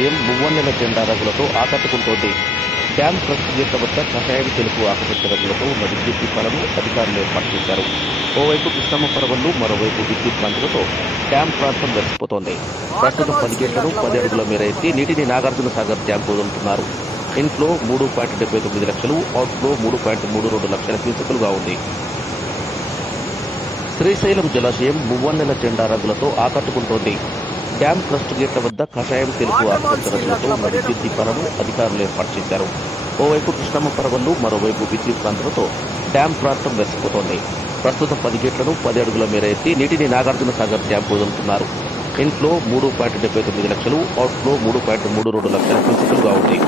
జలాశయం మువ్వన్నెల జెండా రంగులతో ఆకట్టుకుంటోంది. డ్యాం ట్రస్ట్ గేట్ల వద్ద కషాయం తెలుపు ఆకుపచ్చ రంగులతో ఉన్న విద్యుత్ దీపాలను అధికారులు ఏర్పాటు చేశారు. ఓవైపు కృష్ణమ్మ పరవళ్లు, మరోవైపు విద్యుత్ కాంతులతో డ్యాం ప్రాంతం వెలిసిపోతోంది. ప్రస్తుతం 10 గేట్లను 10 అడుగుల మేర ఎత్తి నీటిని నాగార్జున సాగర్ డ్యాంకు వదులుతున్నారు. ఇన్ఫ్లో 3.79 లక్షలు, అవుట్ఫ్లో 3.32 లక్షల క్యూసెక్కులుగా ఉంది. శ్రీశైలం జలాశయం మువ్వన్నెల జెండా రంగులతో ఆకట్టుకుంటోంది. డ్యాం ట్రస్ట్ గేట్ల వద్ద కషాయం తెలుపు ఆకుపచ్చ రంగులతో ఉన్న విద్యుత్ దీపాలను అధికారులు ఏర్పాటు చేశారు. ఓవైపు కృష్ణమ్మ పరవళ్లు, మరోవైపు విద్యుత్ కాంతులతో డ్యాం ప్రాంతం వెలిసిపోతోంది. ప్రస్తుతం 10 గేట్లను 10 అడుగుల మేర ఎత్తి నీటిని నాగార్జున సాగర్ డ్యాంకు వదులుతున్నారు. ఇన్ఫ్లో 3.79 లక్షలు, అవుట్ఫ్లో 3.32 లక్షల క్యూసెక్కులుగా ఉంది.